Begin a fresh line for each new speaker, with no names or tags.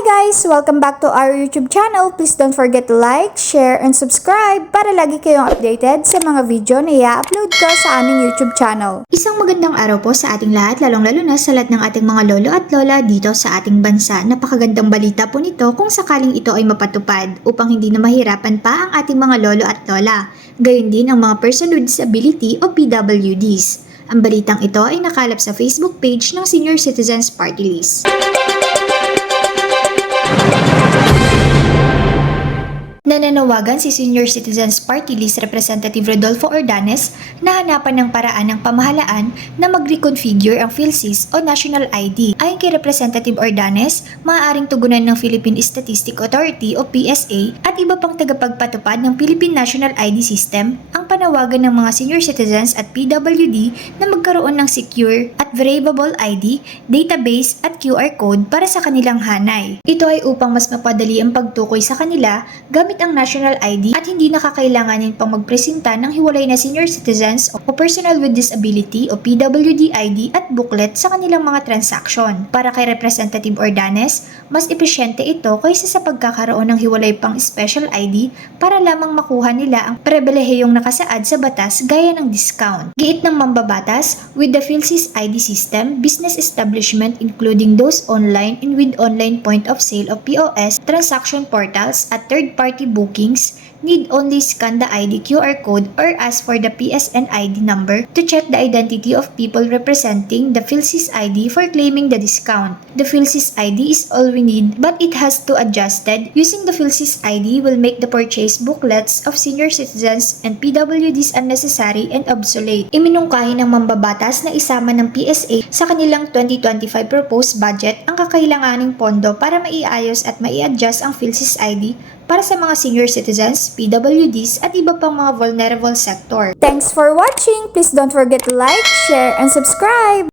guys! Welcome back to our YouTube channel. Please don't forget to like, share, and subscribe para lagi kayong updated sa mga video na i-upload ko sa aming YouTube channel.
Isang magandang araw po sa ating lahat, lalong-lalo na sa lahat ng ating mga lolo at lola dito sa ating bansa. Napakagandang balita po nito kung sakaling ito ay mapatupad upang hindi na mahirapan pa ang ating mga lolo at lola. Gayon din ang mga person with disability o PWDs. Ang balitang ito ay nakalap sa Facebook page ng Senior Citizens Party List.
Thank you. Nananawagan si Senior Citizens Party List Representative Rodolfo Ordanes na hanapan ng paraan ng pamahalaan na mag-reconfigure ang PhilSys o National ID. Ayon kay Representative Ordanes, maaaring tugunan ng Philippine Statistic Authority o PSA at iba pang tagapagpatupad ng Philippine National ID System ang panawagan ng mga senior citizens at PWD na magkaroon ng secure at variable ID, database at QR code para sa kanilang hanay. Ito ay upang mas mapadali ang pagtukoy sa kanila gamit ang national ID at hindi nakakailanganin pang magpresenta ng hiwalay na senior citizens o personal with disability o PWD ID at booklet sa kanilang mga transaksyon. Para kay Representative Ordanes, mas epesyente ito kaysa sa pagkakaroon ng hiwalay pang special ID para lamang makuha nila ang pribilehiyong nakasaad sa batas gaya ng discount. Giit ng mambabatas, with the PhilSys ID system, business establishment including those online and with online point of sale of POS, transaction portals at third-party bookings need only scan the ID QR code or ask for the PSN ID number to check the identity of people representing the PhilSys ID for claiming the discount. The PhilSys ID is all we need but it has to adjusted. Using the PhilSys ID will make the purchase booklets of senior citizens and PWDs unnecessary and obsolete. Iminungkahi ng mambabatas na isama ng PSA sa kanilang 2025 proposed budget ang kakailanganing pondo para maiayos at mai-adjust ang PhilSys ID para sa mga senior citizens, PWDs at iba pang mga vulnerable sector.
Thanks for watching! Please don't forget to like, share, and subscribe!